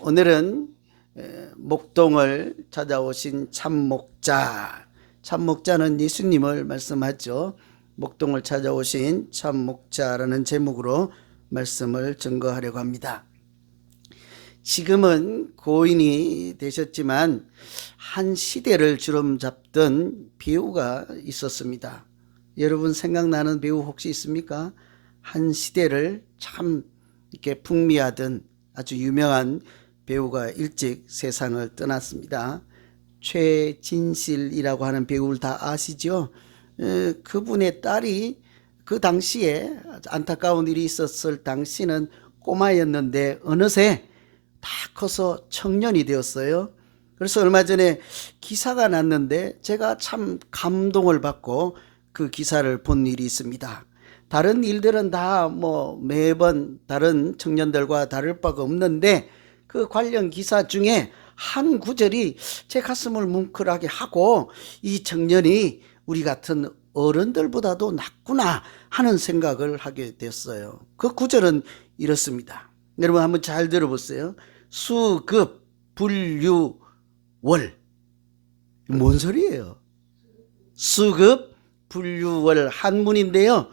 오늘은 목동을 찾아오신 참목자, 참목자는 예수님을 말씀하죠. 목동을 찾아오신 참목자라는 제목으로 말씀을 증거하려고 합니다. 지금은 고인이 되셨지만 한 시대를 주름잡던 배우가 있었습니다. 여러분 생각나는 배우 혹시 있습니까? 한 시대를 참 이렇게 풍미하던 아주 유명한 배우가 일찍 세상을 떠났습니다. 최진실이라고 하는 배우를 다 아시죠? 그분의 딸이 그 당시에 안타까운 일이 있었을 당시는 꼬마였는데 어느새 다 커서 청년이 되었어요. 그래서 얼마 전에 기사가 났는데 제가 참 감동을 받고 그 기사를 본 일이 있습니다. 다른 일들은 다 매번 다른 청년들과 다를 바가 없는데 그 관련 기사 중에 한 구절이 제 가슴을 뭉클하게 하고 이 청년이 우리 같은 어른들보다도 낫구나 하는 생각을 하게 됐어요. 그 구절은 이렇습니다. 여러분 한번 잘 들어보세요. 수급 분류월. 뭔 소리예요? 수급 분류월 한문인데요.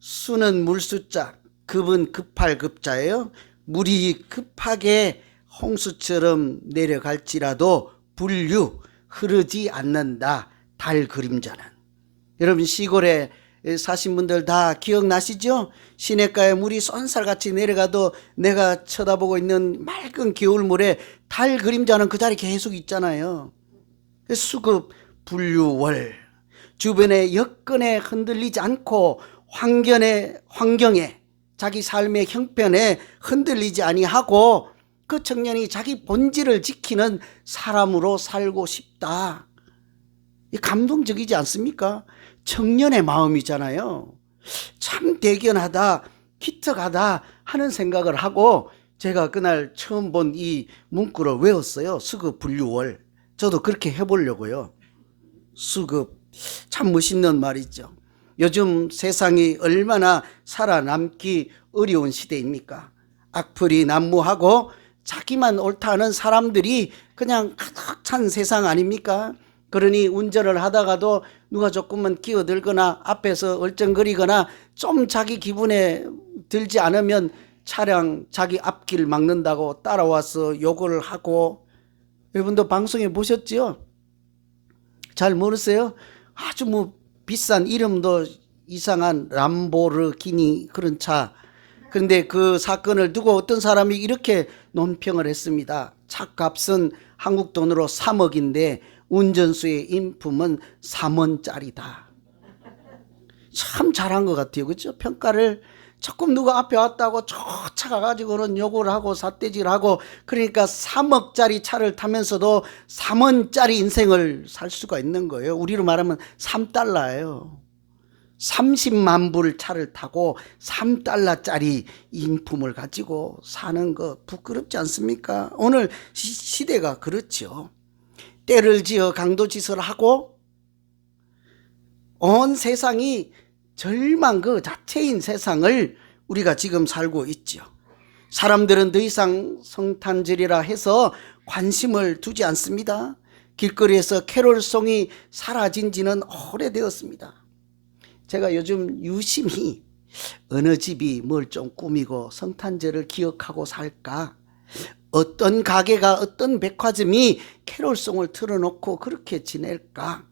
수는 물수자, 급은 급할 급자예요. 물이 급하게 홍수처럼 내려갈지라도 분류, 흐르지 않는다. 달 그림자는. 여러분 시골에 사신 분들 다 기억나시죠? 시냇가에 물이 쏜살같이 내려가도 내가 쳐다보고 있는 맑은 겨울물에 달 그림자는 그 자리 계속 있잖아요. 수급 분류월. 주변의 여건에 흔들리지 않고 환경에 자기 삶의 형편에 흔들리지 아니하고 그 청년이 자기 본질을 지키는 사람으로 살고 싶다. 감동적이지 않습니까? 청년의 마음이잖아요. 참 대견하다, 기특하다 하는 생각을 하고 제가 그날 처음 본 이 문구를 외웠어요. 수급 분류월. 저도 그렇게 해보려고요. 수급. 참 멋있는 말이죠. 요즘 세상이 얼마나 살아남기 어려운 시대입니까? 악플이 난무하고 자기만 옳다 하는 사람들이 그냥 가득 찬 세상 아닙니까? 그러니 운전을 하다가도 누가 조금만 끼어들거나 앞에서 얼쩡거리거나 좀 자기 기분에 들지 않으면 차량 자기 앞길 막는다고 따라와서 욕을 하고. 여러분도 방송에 보셨죠? 잘 모르세요? 아주 비싼 이름도 이상한 람보르기니 그런 차. 그런데 그 사건을 두고 어떤 사람이 이렇게 논평을 했습니다. 차값은 한국 돈으로 3억인데 운전수의 인품은 3원짜리다. 참 잘한 것 같아요. 그렇죠? 평가를 조금 누가 앞에 왔다고 쫓아가가지고는 욕을 하고 삿대질하고 그러니까 3억짜리 차를 타면서도 3원짜리 인생을 살 수가 있는 거예요. 우리로 말하면 3달러예요. 30만 불 차를 타고 3달러짜리 인품을 가지고 사는 거 부끄럽지 않습니까? 오늘 시대가 그렇죠. 때를 지어 강도짓을 하고 온 세상이 절망 그 자체인 세상을 우리가 지금 살고 있죠. 사람들은 더 이상 성탄절이라 해서 관심을 두지 않습니다. 길거리에서 캐롤송이 사라진 지는 오래되었습니다. 제가 요즘 유심히 어느 집이 뭘 좀 꾸미고 성탄절을 기억하고 살까, 어떤 가게가 어떤 백화점이 캐롤송을 틀어놓고 그렇게 지낼까.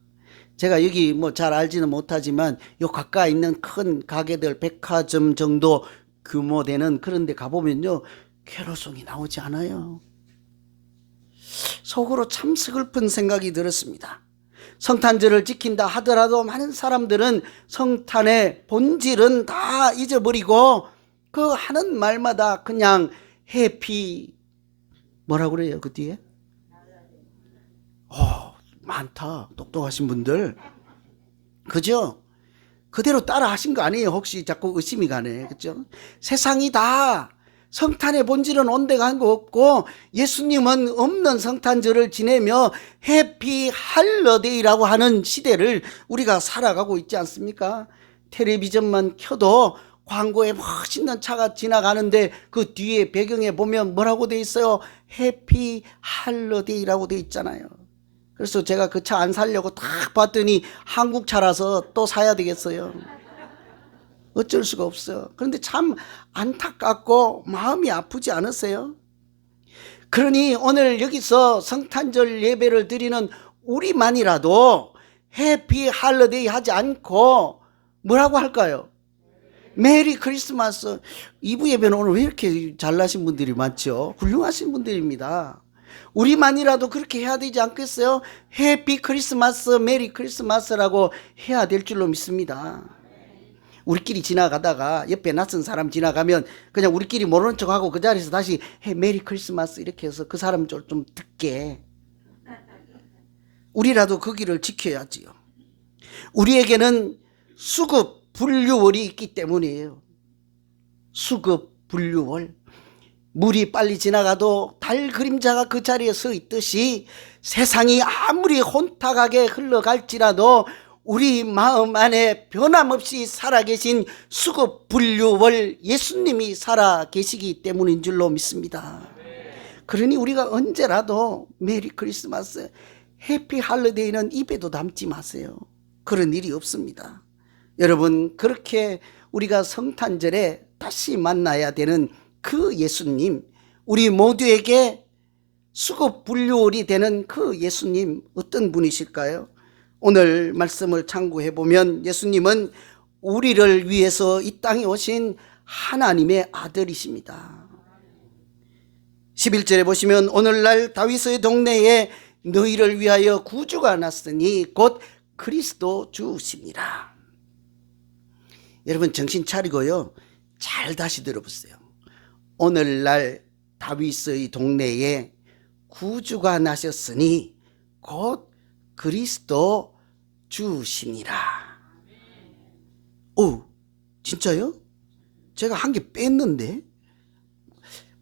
제가 여기 잘 알지는 못하지만 요 가까이 있는 큰 가게들 백화점 정도 규모 되는 그런 데 가보면요 캐롤송이 나오지 않아요. 속으로 참 슬픈 생각이 들었습니다. 성탄절을 지킨다 하더라도 많은 사람들은 성탄의 본질은 다 잊어버리고 그 하는 말마다 그냥 해피 뭐라고 그래요 그 뒤에? 많다. 똑똑하신 분들. 그죠? 그대로 따라 하신 거 아니에요? 혹시 자꾸 의심이 가네. 그죠? 세상이 다 성탄의 본질은 온데간 거 없고 예수님은 없는 성탄절을 지내며 해피 할러데이라고 하는 시대를 우리가 살아가고 있지 않습니까? 텔레비전만 켜도 광고에 멋있는 차가 지나가는데 그 뒤에 배경에 보면 뭐라고 돼 있어요? 해피 할러데이라고 돼 있잖아요. 그래서 제가 그 차 안 사려고 딱 봤더니 한국 차라서 또 사야 되겠어요. 어쩔 수가 없어요. 그런데 참 안타깝고 마음이 아프지 않으세요? 그러니 오늘 여기서 성탄절 예배를 드리는 우리만이라도 해피 할러데이 하지 않고 뭐라고 할까요? 메리 크리스마스. 2부 예배는 오늘 왜 이렇게 잘나신 분들이 많죠? 훌륭하신 분들입니다. 우리만이라도 그렇게 해야 되지 않겠어요? 해피 크리스마스, 메리 크리스마스라고 해야 될 줄로 믿습니다. 우리끼리 지나가다가 옆에 낯선 사람 지나가면 그냥 우리끼리 모르는 척하고 그 자리에서 다시 메리 크리스마스 이렇게 해서 그 사람 좀 듣게. 우리라도 그 길을 지켜야지요. 우리에게는 수급 분류월이 있기 때문이에요. 수급 분류월. 물이 빨리 지나가도 달 그림자가 그 자리에 서 있듯이 세상이 아무리 혼탁하게 흘러갈지라도 우리 마음 안에 변함없이 살아계신 수급 분류월 예수님이 살아계시기 때문인 줄로 믿습니다. 그러니 우리가 언제라도 메리 크리스마스, 해피 할러데이는 입에도 담지 마세요. 그런 일이 없습니다. 여러분, 그렇게 우리가 성탄절에 다시 만나야 되는 그 예수님, 우리 모두에게 수급 분류월이 되는 그 예수님 어떤 분이실까요? 오늘 말씀을 참고해 보면 예수님은 우리를 위해서 이 땅에 오신 하나님의 아들이십니다. 11절에 보시면 오늘날 다윗의 동네에 너희를 위하여 구주가 났으니 곧 그리스도 주시니라. 여러분 정신 차리고요, 잘 다시 들어보세요. 오늘날 다윗의 동네에 구주가 나셨으니 곧 그리스도 주시니라. 오, 진짜요? 제가 한 개 뺐는데.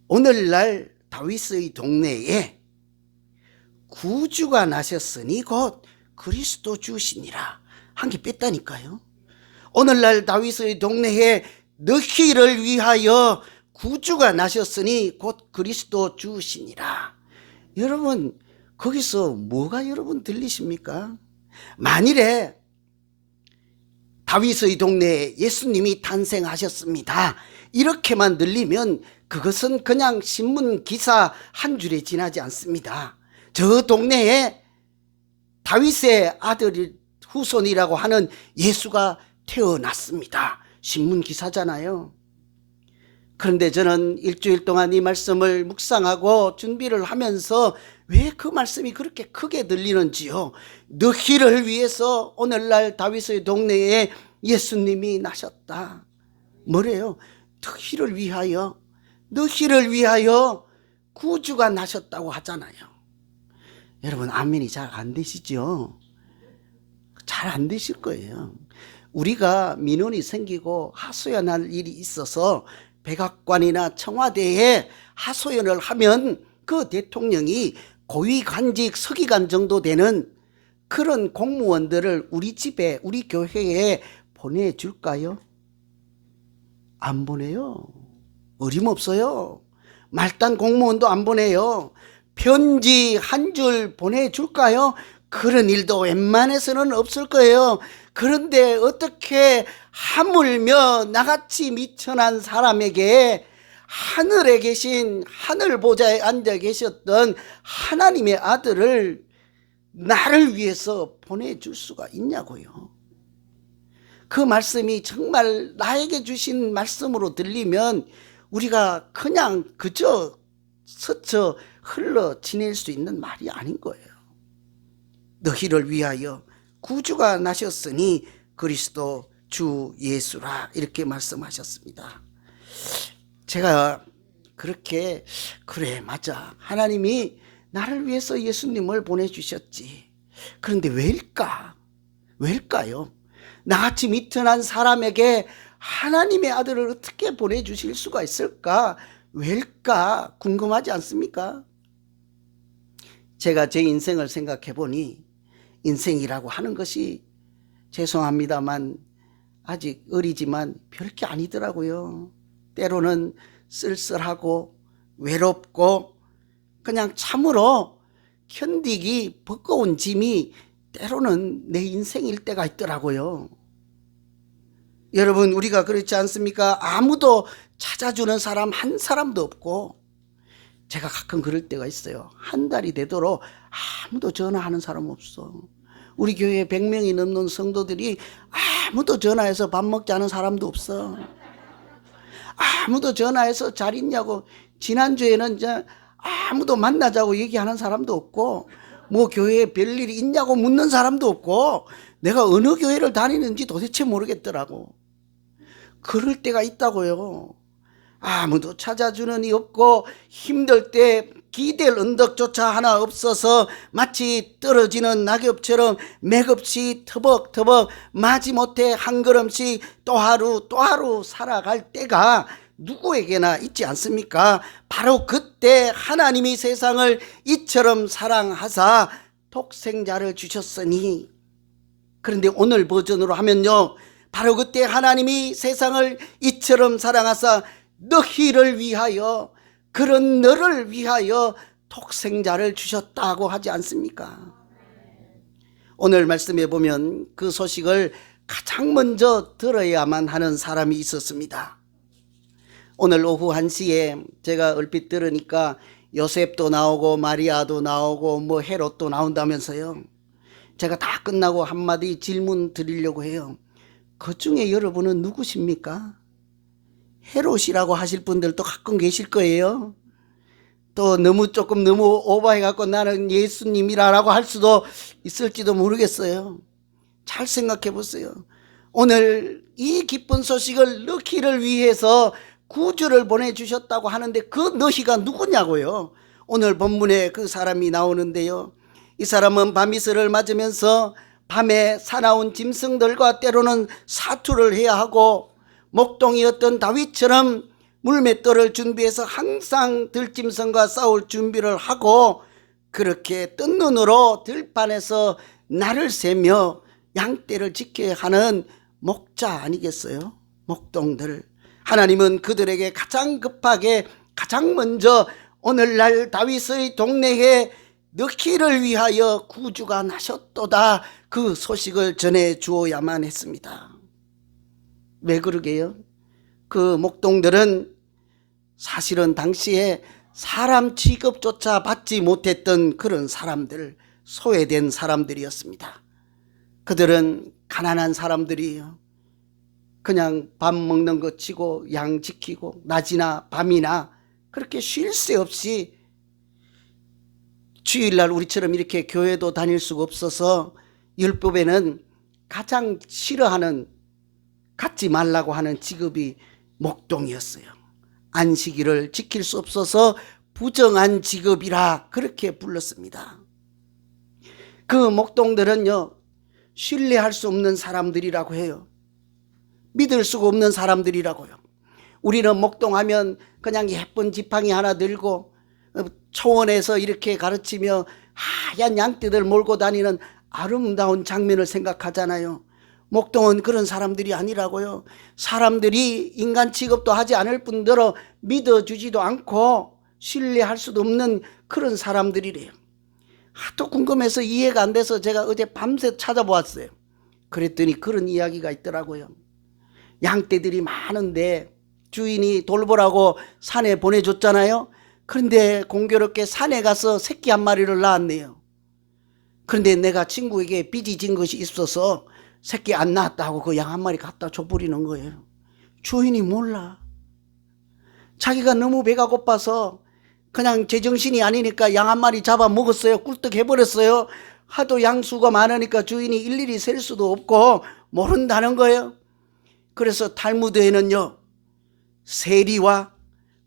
오늘날 다윗의 동네에 구주가 나셨으니 곧 그리스도 주시니라. 한 개 뺐다니까요. 오늘날 다윗의 동네에 너희를 위하여 구주가 나셨으니 곧 그리스도 주시니라. 여러분 거기서 뭐가 여러분 들리십니까? 만일에 다윗의 동네에 예수님이 탄생하셨습니다 이렇게만 들리면 그것은 그냥 신문 기사 한 줄에 지나지 않습니다. 저 동네에 다윗의 아들 후손이라고 하는 예수가 태어났습니다. 신문 기사잖아요. 그런데 저는 일주일 동안 이 말씀을 묵상하고 준비를 하면서 왜 그 말씀이 그렇게 크게 들리는지요. 너희를 위해서 오늘날 다윗의 동네에 예수님이 나셨다. 뭐래요? 너희를 위하여, 너희를 위하여 구주가 나셨다고 하잖아요. 여러분 아멘이 잘 안 되시죠? 잘 안 되실 거예요. 우리가 민원이 생기고 하소연할 일이 있어서 백악관이나 청와대에 하소연을 하면 그 대통령이 고위관직 서기관 정도 되는 그런 공무원들을 우리 집에, 우리 교회에 보내줄까요? 안 보내요. 어림없어요. 말단 공무원도 안 보내요. 편지 한 줄 보내줄까요? 그런 일도 웬만해서는 없을 거예요. 그런데 어떻게 하물며 나같이 미천한 사람에게 하늘에 계신 하늘 보좌에 앉아 계셨던 하나님의 아들을 나를 위해서 보내줄 수가 있냐고요. 그 말씀이 정말 나에게 주신 말씀으로 들리면 우리가 그냥 그저 스쳐 흘러 지낼 수 있는 말이 아닌 거예요. 너희를 위하여 구주가 나셨으니 그리스도 주 예수라, 이렇게 말씀하셨습니다. 제가 그렇게 그래 맞아, 하나님이 나를 위해서 예수님을 보내주셨지. 그런데 왜일까요? 나같이 미천한 사람에게 하나님의 아들을 어떻게 보내주실 수가 있을까? 왜일까? 궁금하지 않습니까? 제가 제 인생을 생각해 보니 인생이라고 하는 것이 죄송합니다만 아직 어리지만 별게 아니더라고요. 때로는 쓸쓸하고 외롭고 그냥 참으로 견디기 버거운 짐이 때로는 내 인생일 때가 있더라고요. 여러분, 우리가 그렇지 않습니까? 아무도 찾아주는 사람 한 사람도 없고, 제가 가끔 그럴 때가 있어요. 한 달이 되도록 아무도 전화하는 사람 없어. 우리 교회에 100명이 넘는 성도들이 아무도 전화해서 밥 먹자는 사람도 없어. 아무도 전화해서 잘 있냐고, 지난주에는 아무도 만나자고 얘기하는 사람도 없고, 뭐 교회에 별일이 있냐고 묻는 사람도 없고, 내가 어느 교회를 다니는지 도대체 모르겠더라고. 그럴 때가 있다고요. 아무도 찾아주는 이 없고, 힘들 때 기댈 언덕조차 하나 없어서 마치 떨어지는 낙엽처럼 맥없이 터벅터벅 마지못해 한 걸음씩 또 하루 또 하루 살아갈 때가 누구에게나 있지 않습니까? 바로 그때 하나님이 세상을 이처럼 사랑하사 독생자를 주셨으니, 그런데 오늘 버전으로 하면요, 바로 그때 하나님이 세상을 이처럼 사랑하사 너희를 위하여, 그런 너를 위하여 독생자를 주셨다고 하지 않습니까? 오늘 말씀해 보면 그 소식을 가장 먼저 들어야만 하는 사람이 있었습니다. 오늘 오후 1시에 제가 얼핏 들으니까 요셉도 나오고 마리아도 나오고 뭐 헤롯도 나온다면서요. 제가 다 끝나고 한마디 질문 드리려고 해요. 그 중에 여러분은 누구십니까? 헤롯이라고 하실 분들도 가끔 계실 거예요. 또 너무 오버해갖고 나는 예수님이라고 할 수도 있을지도 모르겠어요. 잘 생각해 보세요. 오늘 이 기쁜 소식을 너희를 위해서 구주를 보내주셨다고 하는데 그 너희가 누구냐고요. 오늘 본문에 그 사람이 나오는데요, 이 사람은 밤이슬을 맞으면서 밤에 사나운 짐승들과 때로는 사투를 해야 하고, 목동이었던 다윗처럼 물맷돌을 준비해서 항상 들짐승과 싸울 준비를 하고, 그렇게 뜬 눈으로 들판에서 날을 새며 양떼를 지켜야 하는 목자 아니겠어요? 목동들. 하나님은 그들에게 가장 급하게 가장 먼저 오늘날 다윗의 동네에 너희를 위하여 구주가 나셨도다, 그 소식을 전해 주어야만 했습니다. 왜 그러게요? 그 목동들은 사실은 당시에 사람 취급조차 받지 못했던 그런 사람들, 소외된 사람들이었습니다. 그들은 가난한 사람들이에요. 그냥 밥 먹는 거 치고 양 지키고 낮이나 밤이나 그렇게 쉴 새 없이, 주일날 우리처럼 이렇게 교회도 다닐 수가 없어서 율법에는 가장 싫어하는, 갖지 말라고 하는 직업이 목동이었어요. 안식일을 지킬 수 없어서 부정한 직업이라 그렇게 불렀습니다. 그 목동들은요, 신뢰할 수 없는 사람들이라고 해요. 믿을 수가 없는 사람들이라고요. 우리는 목동하면 그냥 예쁜 지팡이 하나 들고 초원에서 이렇게 가르치며 하얀 양떼들 몰고 다니는 아름다운 장면을 생각하잖아요. 목동은 그런 사람들이 아니라고요. 사람들이 인간 취급도 하지 않을 뿐더러 믿어주지도 않고 신뢰할 수도 없는 그런 사람들이래요. 하도 궁금해서 이해가 안 돼서 제가 어제 밤새 찾아보았어요. 그랬더니 그런 이야기가 있더라고요. 양떼들이 많은데 주인이 돌보라고 산에 보내줬잖아요. 그런데 공교롭게 산에 가서 새끼 한 마리를 낳았네요. 그런데 내가 친구에게 빚이 것이 있어서 새끼 안 낳았다고 그 양 한 마리 갖다 줘버리는 거예요. 주인이 몰라. 자기가 너무 배가 고파서 그냥 제정신이 아니니까 양 한 마리 잡아 먹었어요. 꿀떡 해버렸어요. 하도 양수가 많으니까 주인이 일일이 셀 수도 없고 모른다는 거예요. 그래서 탈무드에는요, 세리와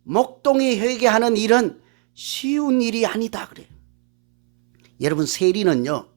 목동이 회개하는 일은 쉬운 일이 아니다 그래요. 여러분, 세리는요,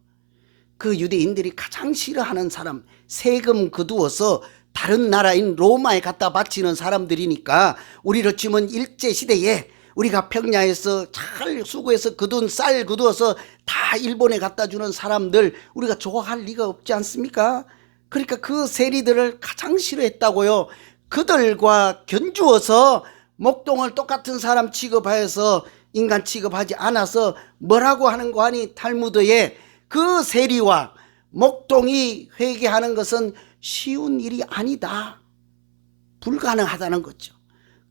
그 유대인들이 가장 싫어하는 사람, 세금 거두어서 다른 나라인 로마에 갖다 바치는 사람들이니까, 우리로 치면 일제시대에 우리가 평야에서 잘 수고해서 거둔 쌀 거두어서 다 일본에 갖다 주는 사람들 우리가 좋아할 리가 없지 않습니까? 그러니까 그 세리들을 가장 싫어했다고요. 그들과 견주어서 목동을 똑같은 사람 취급하여서 인간 취급하지 않아서 뭐라고 하는 거 하니, 탈무드에 그 세리와 목동이 회개하는 것은 쉬운 일이 아니다, 불가능하다는 거죠.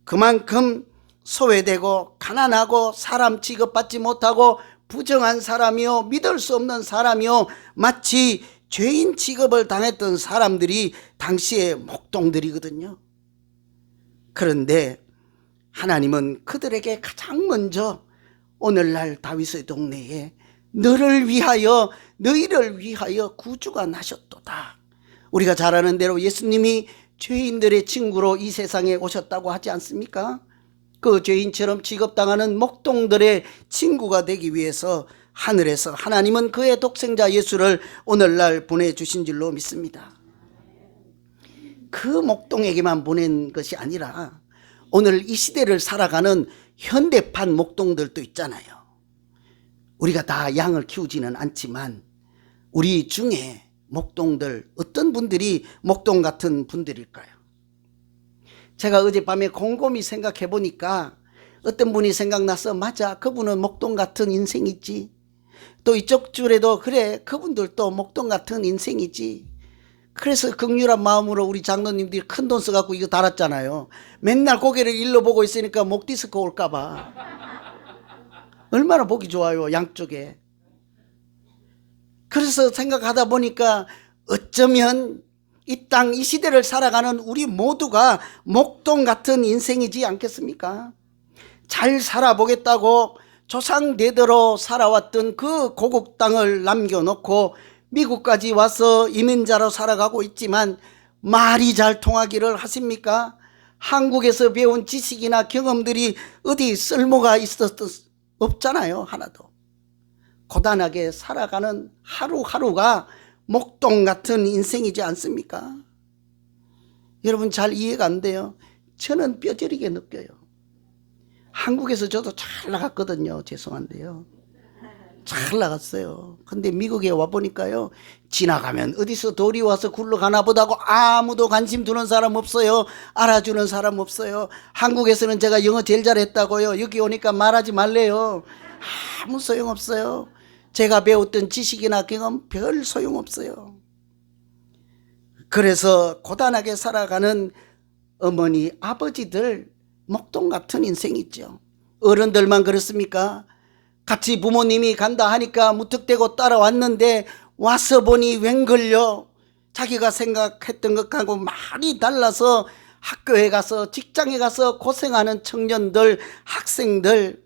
그만큼 소외되고 가난하고 사람 취급받지 못하고 부정한 사람이요, 믿을 수 없는 사람이요, 마치 죄인 취급을 당했던 사람들이 당시의 목동들이거든요. 그런데 하나님은 그들에게 가장 먼저 오늘날 다윗의 동네에 너를 위하여, 너희를 위하여 구주가 나셨도다. 우리가 잘 아는 대로 예수님이 죄인들의 친구로 이 세상에 오셨다고 하지 않습니까? 그 죄인처럼 취급당하는 목동들의 친구가 되기 위해서 하늘에서 하나님은 그의 독생자 예수를 오늘날 보내주신 줄로 믿습니다. 그 목동에게만 보낸 것이 아니라 오늘 이 시대를 살아가는 현대판 목동들도 있잖아요. 우리가 다 양을 키우지는 않지만 우리 중에 목동들, 어떤 분들이 목동 같은 분들일까요? 제가 어젯밤에 곰곰이 생각해 보니까 어떤 분이 생각나서, 맞아, 그분은 목동 같은 인생이지. 또 이쪽 줄에도 그래, 그분들도 목동 같은 인생이지. 그래서 긍휼한 마음으로 우리 장로님들이 큰 돈 써갖고 이거 달았잖아요. 맨날 고개를 일로 보고 있으니까 목 디스크 올까봐. 얼마나 보기 좋아요, 양쪽에. 그래서 생각하다 보니까 어쩌면 이 땅, 이 시대를 살아가는 우리 모두가 목동 같은 인생이지 않겠습니까? 잘 살아보겠다고 조상대대로 살아왔던 그 고국 땅을 남겨놓고 미국까지 와서 이민자로 살아가고 있지만 말이 잘 통하기를 하십니까? 한국에서 배운 지식이나 경험들이 어디 쓸모가 없잖아요, 하나도. 고단하게 살아가는 하루하루가 목동 같은 인생이지 않습니까? 여러분, 잘 이해가 안 돼요. 저는 뼈저리게 느껴요. 한국에서 저도 잘 나갔거든요. 죄송한데요. 잘 나갔어요. 근데 미국에 와보니까요, 지나가면 어디서 돌이 와서 굴러가나 보다고 아무도 관심 두는 사람 없어요. 알아주는 사람 없어요. 한국에서는 제가 영어 제일 잘했다고요. 여기 오니까 말하지 말래요. 아무 소용없어요. 제가 배웠던 지식이나 경험 별 소용없어요. 그래서 고단하게 살아가는 어머니, 아버지들 목동 같은 인생 있죠. 어른들만 그렇습니까? 같이 부모님이 간다 하니까 무턱대고 따라왔는데 와서 보니 웬걸요, 자기가 생각했던 것하고 많이 달라서 학교에 가서, 직장에 가서 고생하는 청년들, 학생들,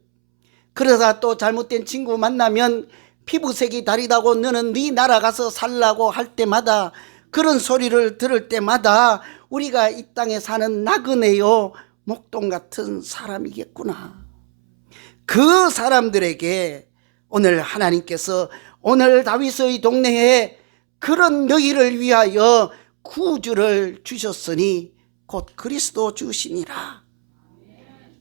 그러다 또 잘못된 친구 만나면 피부색이 다르다고 너는 네 나라 가서 살라고 할 때마다, 그런 소리를 들을 때마다 우리가 이 땅에 사는 나그네요, 목동 같은 사람이겠구나. 그 사람들에게 오늘 하나님께서 오늘 다윗의 동네에 그런 너희를 위하여 구주를 주셨으니 곧 그리스도 주시니라.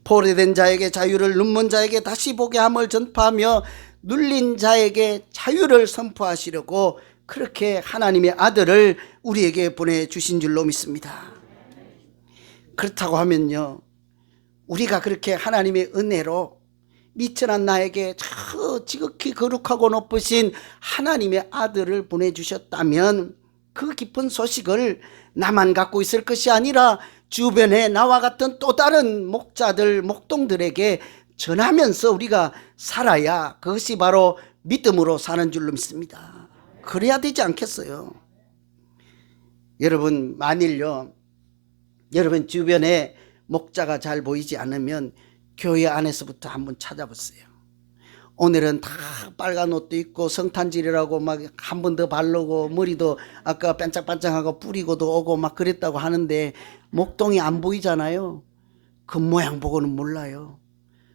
포로된 자에게 자유를, 눈먼 자에게 다시 보게 함을 전파하며 눌린 자에게 자유를 선포하시려고 그렇게 하나님의 아들을 우리에게 보내주신 줄로 믿습니다. 그렇다고 하면요, 우리가 그렇게 하나님의 은혜로 미천한 나에게 저 지극히 거룩하고 높으신 하나님의 아들을 보내주셨다면 그 깊은 소식을 나만 갖고 있을 것이 아니라 주변에 나와 같은 또 다른 목자들, 목동들에게 전하면서 우리가 살아야 그것이 바로 믿음으로 사는 줄로 믿습니다. 그래야 되지 않겠어요? 여러분, 만일요, 여러분 주변에 목자가 잘 보이지 않으면 교회 안에서부터 한번 찾아보세요. 오늘은 다 빨간 옷도 입고 성탄절이라고 막 한 번 더 바르고 머리도 아까 반짝반짝하고 뿌리고도 오고 막 그랬다고 하는데 목동이 안 보이잖아요. 겉모양 보고는 몰라요.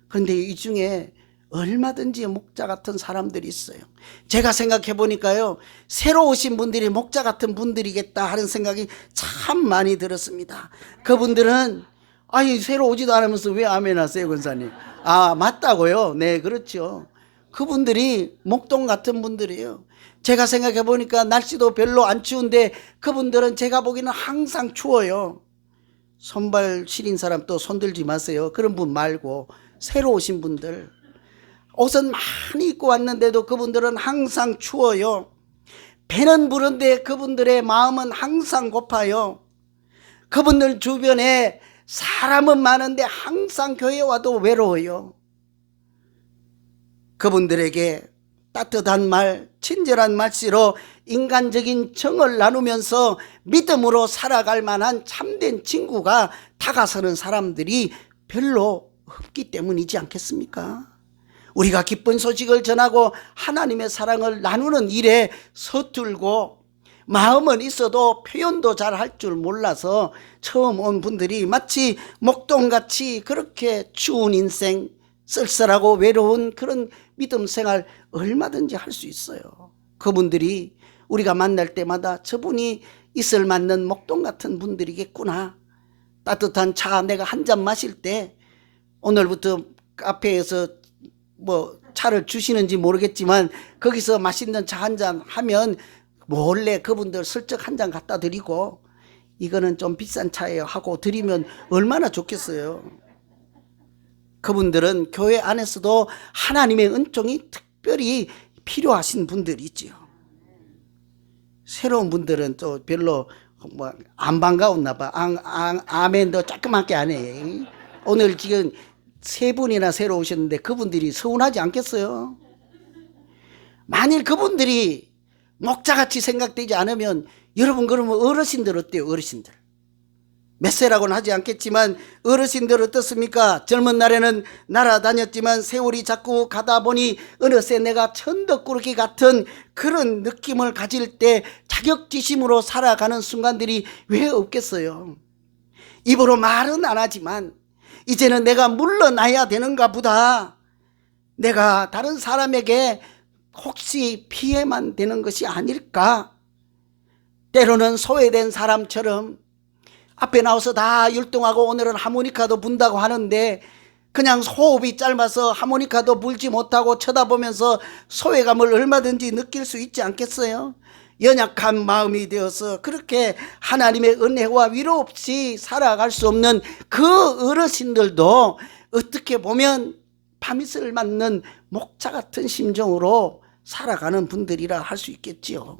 그런데 이 중에 얼마든지 목자 같은 사람들이 있어요. 제가 생각해 보니까요, 새로 오신 분들이 목자 같은 분들이겠다 하는 생각이 참 많이 들었습니다. 그분들은 아니 새로 오지도 않으면서 왜 아멘 하세요, 권사님? 아, 맞다고요? 네, 그렇죠. 그분들이 목동 같은 분들이에요. 제가 생각해 보니까 날씨도 별로 안 추운데 그분들은 제가 보기에는 항상 추워요. 손발 시린 사람 또 손들지 마세요. 그런 분 말고 새로 오신 분들. 옷은 많이 입고 왔는데도 그분들은 항상 추워요. 배는 부른데 그분들의 마음은 항상 고파요. 그분들 주변에 사람은 많은데 항상 교회 와도 외로워요. 그분들에게 따뜻한 말, 친절한 말씨로 인간적인 정을 나누면서 믿음으로 살아갈 만한 참된 친구가 다가서는 사람들이 별로 없기 때문이지 않겠습니까? 우리가 기쁜 소식을 전하고 하나님의 사랑을 나누는 일에 서툴고 마음은 있어도 표현도 잘 할 줄 몰라서 처음 온 분들이 마치 목동같이 그렇게 추운 인생, 쓸쓸하고 외로운 그런 믿음 생활 얼마든지 할 수 있어요. 그분들이 우리가 만날 때마다 저분이 있을 맞는 목동 같은 분들이겠구나. 따뜻한 차 내가 한 잔 마실 때 오늘부터 카페에서 차를 주시는지 모르겠지만 거기서 맛있는 차 한 잔 하면 몰래 그분들 슬쩍 한 잔 갖다 드리고 이거는 좀 비싼 차예요 하고 드리면 얼마나 좋겠어요. 그분들은 교회 안에서도 하나님의 은총이 특별히 필요하신 분들이지요. 새로운 분들은 또 별로 안 반가웠나 봐. 아멘도 조그맣게 안 해. 오늘 지금 3분이나 새로 오셨는데 그분들이 서운하지 않겠어요? 만일 그분들이 목자같이 생각되지 않으면 여러분 그러면 어르신들 어때요? 어르신들 몇 세라고는 하지 않겠지만 어르신들 어떻습니까? 젊은 날에는 날아다녔지만 세월이 자꾸 가다 보니 어느새 내가 천덕꾸러기 같은 그런 느낌을 가질 때 자격지심으로 살아가는 순간들이 왜 없겠어요? 입으로 말은 안 하지만 이제는 내가 물러나야 되는가 보다. 내가 다른 사람에게 혹시 피해만 되는 것이 아닐까? 때로는 소외된 사람처럼 앞에 나와서 다 율동하고 오늘은 하모니카도 분다고 하는데 그냥 호흡이 짧아서 하모니카도 불지 못하고 쳐다보면서 소외감을 얼마든지 느낄 수 있지 않겠어요? 연약한 마음이 되어서 그렇게 하나님의 은혜와 위로 없이 살아갈 수 없는 그 어르신들도 어떻게 보면 밤이슬 맞는 목자 같은 심정으로 살아가는 분들이라 할 수 있겠지요.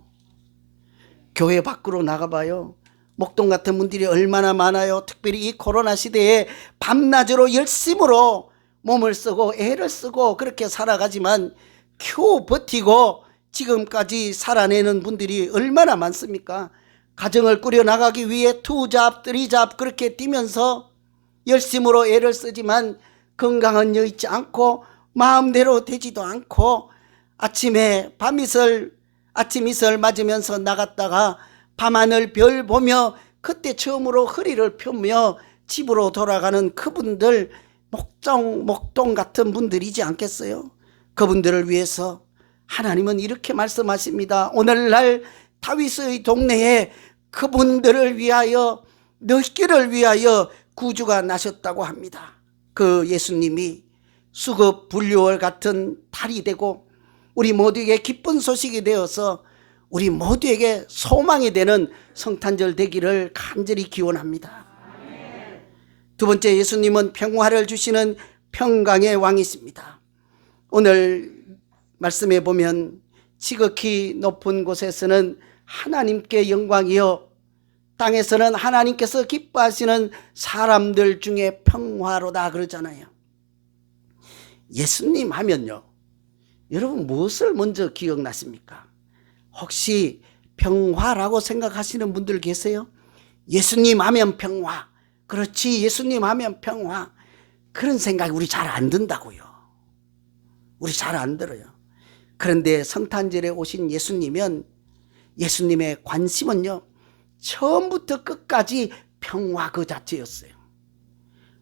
교회 밖으로 나가봐요. 목동 같은 분들이 얼마나 많아요. 특별히 이 코로나 시대에 밤낮으로 열심으로 몸을 쓰고 애를 쓰고 그렇게 살아가지만 겨우 버티고 지금까지 살아내는 분들이 얼마나 많습니까? 가정을 꾸려나가기 위해 2잡, 3잡 그렇게 뛰면서 열심으로 애를 쓰지만 건강은 여의치 않고 마음대로 되지도 않고 아침에 아침 이슬 맞으면서 나갔다가 밤하늘 별 보며 그때 처음으로 허리를 펴며 집으로 돌아가는 그분들 목동 같은 분들이지 않겠어요? 그분들을 위해서 하나님은 이렇게 말씀하십니다. 오늘날 다윗의 동네에 그분들을 위하여 너희를 위하여 구주가 나셨다고 합니다. 그 예수님이 수급 분류월 같은 달이 되고 우리 모두에게 기쁜 소식이 되어서 우리 모두에게 소망이 되는 성탄절 되기를 간절히 기원합니다. 두 번째, 예수님은 평화를 주시는 평강의 왕이십니다. 오늘 말씀해 보면 지극히 높은 곳에서는 하나님께 영광이요 땅에서는 하나님께서 기뻐하시는 사람들 중에 평화로다 그러잖아요. 예수님 하면요, 여러분 무엇을 먼저 기억나십니까? 혹시 평화라고 생각하시는 분들 계세요? 예수님 하면 평화, 그렇지, 예수님 하면 평화, 그런 생각이 우리 잘 안 든다고요. 우리 잘 안 들어요. 그런데 성탄절에 오신 예수님은, 예수님의 관심은요 처음부터 끝까지 평화 그 자체였어요.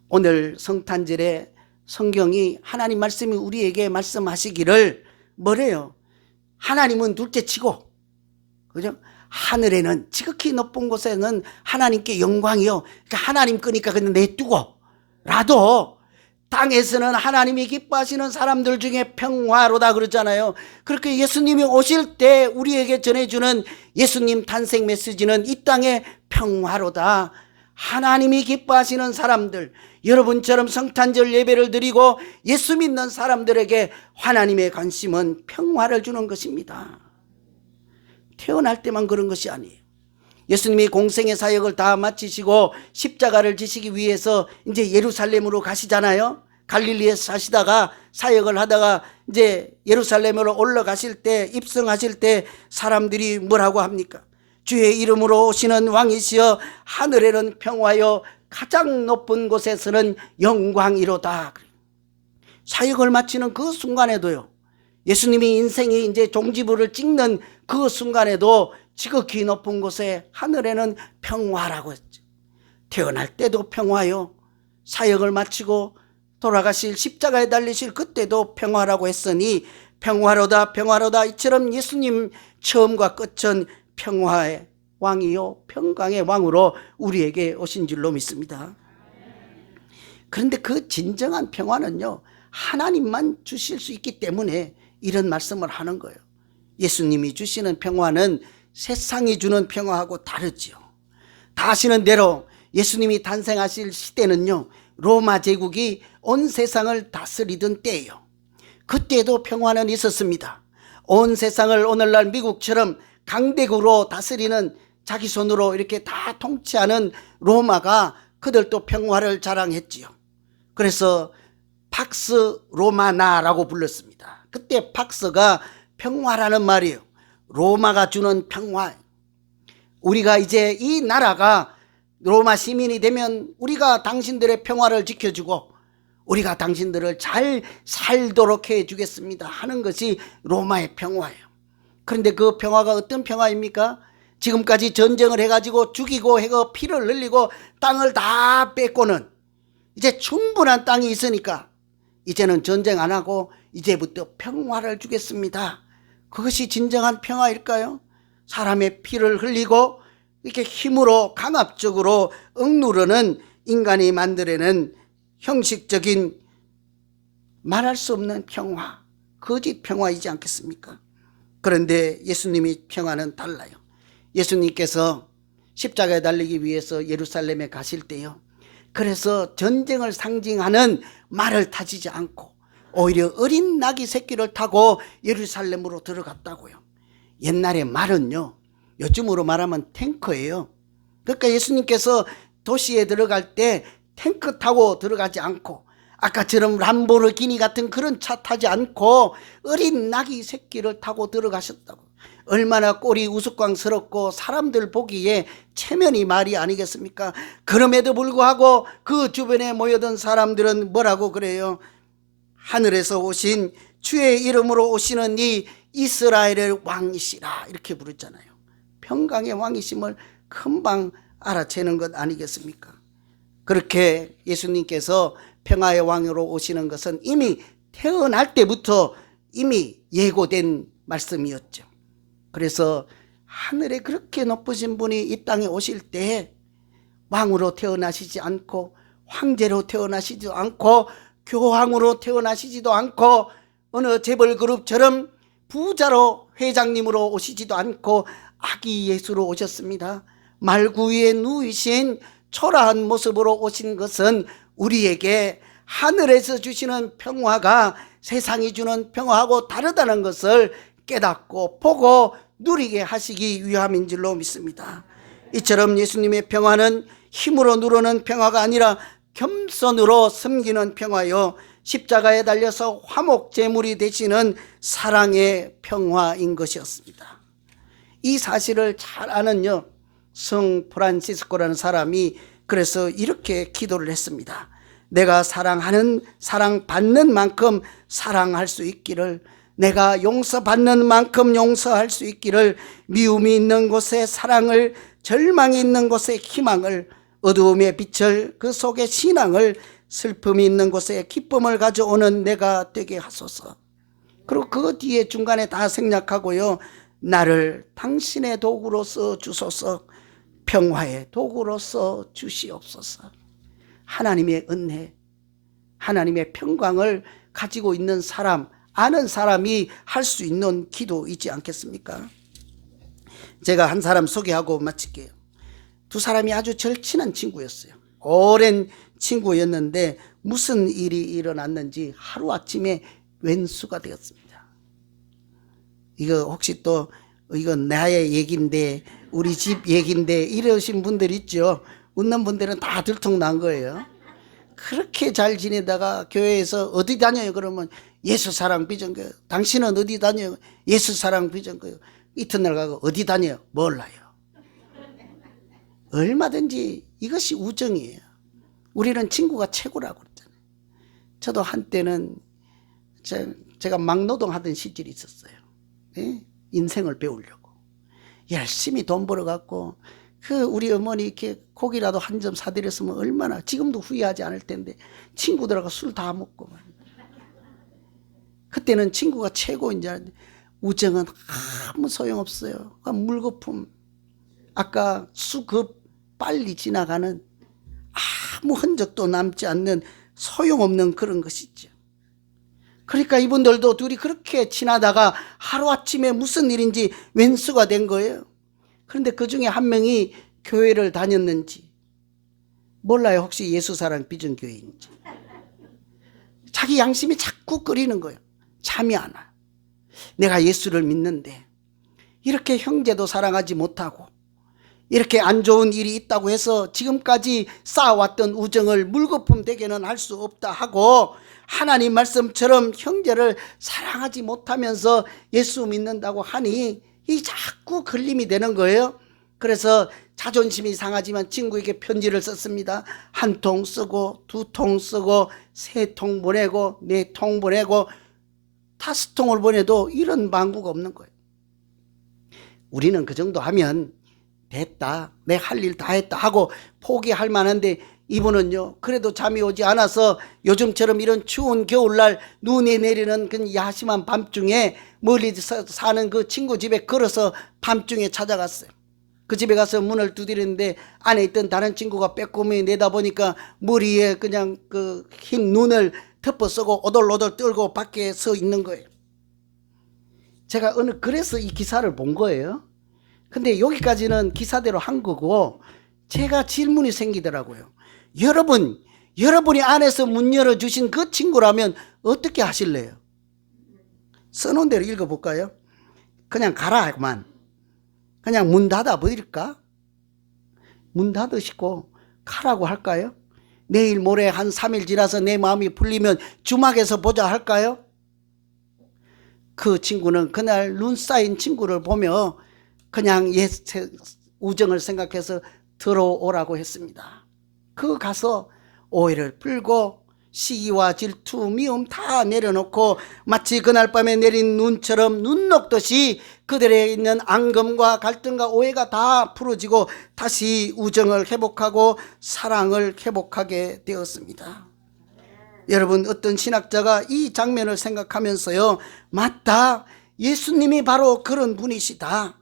오늘 성탄절에 성경이, 하나님 말씀이 우리에게 말씀하시기를 뭐래요? 하나님은 둘째치고, 그죠? 하늘에는, 지극히 높은 곳에는 하나님께 영광이요, 그러니까 하나님 거니까 그냥 내두고 라도 땅에서는 하나님이 기뻐하시는 사람들 중에 평화로다 그러잖아요. 그렇게 예수님이 오실 때 우리에게 전해주는 예수님 탄생 메시지는 이 땅에 평화로다. 하나님이 기뻐하시는 사람들, 여러분처럼 성탄절 예배를 드리고 예수 믿는 사람들에게 하나님의 관심은 평화를 주는 것입니다. 태어날 때만 그런 것이 아니에요. 예수님이 공생의 사역을 다 마치시고 십자가를 지시기 위해서 이제 예루살렘으로 가시잖아요. 갈릴리에서 사시다가 사역을 하다가 이제 예루살렘으로 올라가실 때, 입성하실 때 사람들이 뭐라고 합니까? 주의 이름으로 오시는 왕이시여 하늘에는 평화여 가장 높은 곳에서는 영광이로다. 사역을 마치는 그 순간에도요, 예수님이 인생이 이제 종지부를 찍는 그 순간에도 지극히 높은 곳에 하늘에는 평화라고 했죠. 태어날 때도 평화요, 사역을 마치고 돌아가실 십자가에 달리실 그때도 평화라고 했으니 평화로다 평화로다. 이처럼 예수님 처음과 끝은 평화의 왕이요 평강의 왕으로 우리에게 오신 줄로 믿습니다. 그런데 그 진정한 평화는요, 하나님만 주실 수 있기 때문에 이런 말씀을 하는 거예요. 예수님이 주시는 평화는 세상이 주는 평화하고 다르지요. 다 아시는 대로 예수님이 탄생하실 시대는요, 로마 제국이 온 세상을 다스리던 때예요. 그때도 평화는 있었습니다. 온 세상을 오늘날 미국처럼 강대국으로 다스리는, 자기 손으로 이렇게 다 통치하는 로마가 그들도 평화를 자랑했지요. 그래서 팍스 로마나라고 불렀습니다. 그때 팍스가 평화라는 말이에요. 로마가 주는 평화. 우리가 이제 이 나라가 로마 시민이 되면 우리가 당신들의 평화를 지켜주고 우리가 당신들을 잘 살도록 해주겠습니다 하는 것이 로마의 평화예요. 그런데 그 평화가 어떤 평화입니까? 지금까지 전쟁을 해가지고 죽이고 해가 피를 흘리고 땅을 다 뺏고는 이제 충분한 땅이 있으니까 이제는 전쟁 안 하고 이제부터 평화를 주겠습니다. 그것이 진정한 평화일까요? 사람의 피를 흘리고 이렇게 힘으로 강압적으로 억누르는 인간이 만들어낸 형식적인 말할 수 없는 평화, 거짓 평화이지 않겠습니까? 그런데 예수님의 평화는 달라요. 예수님께서 십자가에 달리기 위해서 예루살렘에 가실 때요, 그래서 전쟁을 상징하는 말을 타지지 않고 오히려 어린 나귀 새끼를 타고 예루살렘으로 들어갔다고요. 옛날에 말은요, 요즘으로 말하면 탱커예요. 그러니까 예수님께서 도시에 들어갈 때 탱크 타고 들어가지 않고 아까처럼 람보르기니 같은 그런 차 타지 않고 어린 나귀 새끼를 타고 들어가셨다고. 얼마나 꼴이 우스꽝스럽고 사람들 보기에 체면이 말이 아니겠습니까? 그럼에도 불구하고 그 주변에 모여든 사람들은 뭐라고 그래요? 하늘에서 오신 주의 이름으로 오시는 이 이스라엘의 왕이시라, 이렇게 부르잖아요. 평강의 왕이심을 금방 알아채는 것 아니겠습니까? 그렇게 예수님께서 평화의 왕으로 오시는 것은 이미 태어날 때부터 이미 예고된 말씀이었죠. 그래서 하늘에 그렇게 높으신 분이 이 땅에 오실 때 왕으로 태어나시지 않고 황제로 태어나시지도 않고 교황으로 태어나시지도 않고 어느 재벌 그룹처럼 부자로 회장님으로 오시지도 않고 아기 예수로 오셨습니다. 말구 위에 누이신 초라한 모습으로 오신 것은 우리에게 하늘에서 주시는 평화가 세상이 주는 평화하고 다르다는 것을 깨닫고 보고 누리게 하시기 위함인 줄로 믿습니다. 이처럼 예수님의 평화는 힘으로 누르는 평화가 아니라 겸손으로 섬기는 평화요, 십자가에 달려서 화목 제물이 되시는 사랑의 평화인 것이었습니다. 이 사실을 잘 아는요, 성 프란시스코라는 사람이 그래서 이렇게 기도를 했습니다. 내가 사랑하는, 사랑받는 만큼 사랑할 수 있기를, 내가 용서받는 만큼 용서할 수 있기를, 미움이 있는 곳에 사랑을, 절망이 있는 곳에 희망을, 어두움의 빛을, 그 속에 신앙을, 슬픔이 있는 곳에 기쁨을 가져오는 내가 되게 하소서. 그리고 그 뒤에 중간에 다 생략하고요, 나를 당신의 도구로 써 주소서, 평화의 도구로 써 주시옵소서. 하나님의 은혜, 하나님의 평강을 가지고 있는 사람, 아는 사람이 할 수 있는 기도이지 않겠습니까? 제가 한 사람 소개하고 마칠게요. 두 사람이 아주 절친한 친구였어요. 오랜 친구였는데 무슨 일이 일어났는지 하루아침에 왼수가 되었습니다. 이거 혹시 또 이건 나의 얘기인데 우리 집 얘기인데 이러신 분들 있죠. 웃는 분들은 다 들통난 거예요. 그렇게 잘 지내다가 교회에서 어디 다녀요? 그러면 예수 사랑 비전교회. 당신은 어디 다녀요? 예수 사랑 비전교회. 이튿날 가고 어디 다녀요? 몰라요. 얼마든지 이것이 우정이에요. 우리는 친구가 최고라고 그랬잖아요. 저도 한때는 제가 막노동하던 시절이 있었어요. 예? 인생을 배우려고 열심히 돈 벌어갖고 우리 어머니 이렇게 고기라도 한 점 사드렸으면 얼마나, 지금도 후회하지 않을 텐데 친구들하고 술 다 먹고. 그때는 친구가 최고인 줄 알았는데 우정은 아무 소용없어요. 물거품, 아까 수급 빨리 지나가는 아무 흔적도 남지 않는 소용없는 그런 것이죠. 그러니까 이분들도 둘이 그렇게 지나다가 하루아침에 무슨 일인지 왼수가 된 거예요. 그런데 그 중에 한 명이 교회를 다녔는지 몰라요. 혹시 예수사랑 비전교회인지. 자기 양심이 자꾸 끓이는 거예요. 잠이 안 와요. 내가 예수를 믿는데 이렇게 형제도 사랑하지 못하고 이렇게 안 좋은 일이 있다고 해서 지금까지 쌓아왔던 우정을 물거품 되게는 할 수 없다 하고, 하나님 말씀처럼 형제를 사랑하지 못하면서 예수 믿는다고 하니 이 자꾸 걸림이 되는 거예요. 그래서 자존심이 상하지만 친구에게 편지를 썼습니다. 한 통 쓰고 두 통 쓰고 세 통 보내고 네 통 보내고 5통을 보내도 이런 방구가 없는 거예요. 우리는 그 정도 하면 됐다, 내 할 일 다 했다 하고 포기할 만한데, 이분은요 그래도 잠이 오지 않아서 요즘처럼 이런 추운 겨울날 눈이 내리는 그 야심한 밤중에 멀리 사는 그 친구 집에 걸어서 밤중에 찾아갔어요. 그 집에 가서 문을 두드렸는데 안에 있던 다른 친구가 빼꼼히 내다보니까 머리에 그냥 그 흰 눈을 덮어 쓰고 오돌오돌 떨고 밖에 서 있는 거예요. 제가 그래서 이 기사를 본 거예요. 근데 여기까지는 기사대로 한 거고, 제가 질문이 생기더라고요. 여러분이 안에서 문 열어주신 그 친구라면 어떻게 하실래요? 써놓은 대로 읽어볼까요? 그냥 가라만, 그냥 문 닫아 버릴까? 문 닫으시고 가라고 할까요? 내일 모레 한 3일 지나서 내 마음이 풀리면 주막에서 보자 할까요? 그 친구는 그날 눈 쌓인 친구를 보며 그냥 우정을 생각해서 들어오라고 했습니다. 가서 오해를 풀고 시기와 질투, 미움 다 내려놓고 마치 그날 밤에 내린 눈처럼 눈 녹듯이 그들에 있는 앙금과 갈등과 오해가 다 풀어지고 다시 우정을 회복하고 사랑을 회복하게 되었습니다. 여러분, 어떤 신학자가 이 장면을 생각하면서요, 맞다, 예수님이 바로 그런 분이시다.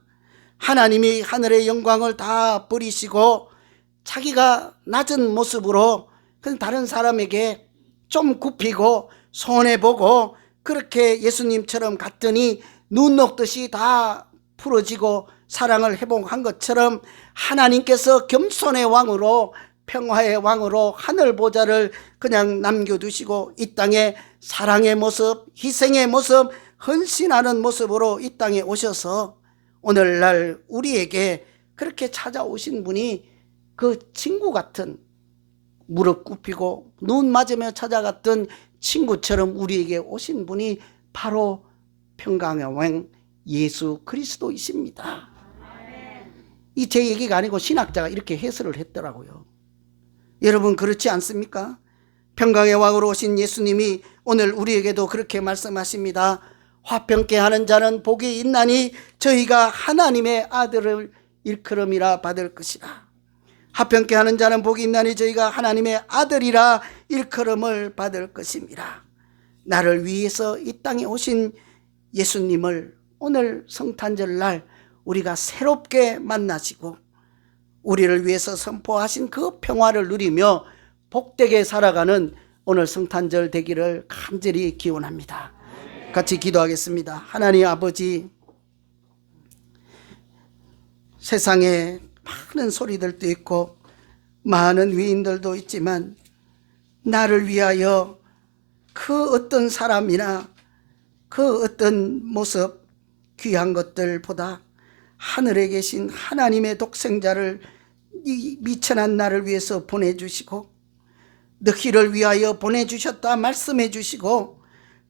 하나님이 하늘의 영광을 다 버리시고 자기가 낮은 모습으로 다른 사람에게 좀 굽히고 손해보고 그렇게 예수님처럼 갔더니 눈 녹듯이 다 풀어지고 사랑을 회복한 것처럼 하나님께서 겸손의 왕으로, 평화의 왕으로 하늘 보좌를 그냥 남겨두시고 이 땅에 사랑의 모습, 희생의 모습, 헌신하는 모습으로 이 땅에 오셔서 오늘날 우리에게 그렇게 찾아오신 분이 그 친구 같은, 무릎 굽히고 눈 맞으며 찾아갔던 친구처럼 우리에게 오신 분이 바로 평강의 왕 예수 그리스도이십니다. 이 제 얘기가 아니고 신학자가 이렇게 해설을 했더라고요. 여러분, 그렇지 않습니까? 평강의 왕으로 오신 예수님이 오늘 우리에게도 그렇게 말씀하십니다. 화평케 하는 자는 복이 있나니 저희가 하나님의 아들을 일컬음이라 받을 것이라. 화평케 하는 자는 복이 있나니 저희가 하나님의 아들이라 일컬음을 받을 것입니다. 나를 위해서 이 땅에 오신 예수님을 오늘 성탄절날 우리가 새롭게 만나시고 우리를 위해서 선포하신 그 평화를 누리며 복되게 살아가는 오늘 성탄절 되기를 간절히 기원합니다. 같이 기도하겠습니다. 하나님 아버지, 세상에 많은 소리들도 있고 많은 위인들도 있지만 나를 위하여 그 어떤 사람이나 그 어떤 모습, 귀한 것들보다 하늘에 계신 하나님의 독생자를 이 미천한 나를 위해서 보내주시고 너희를 위하여 보내주셨다 말씀해 주시고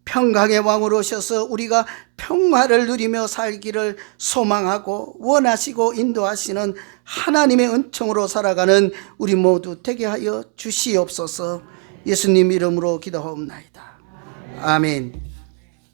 평강의 왕으로 오셔서 우리가 평화를 누리며 살기를 소망하고 원하시고 인도하시는 하나님의 은총으로 살아가는 우리 모두 되게 하여 주시옵소서. 예수님 이름으로 기도하옵나이다. 아멘.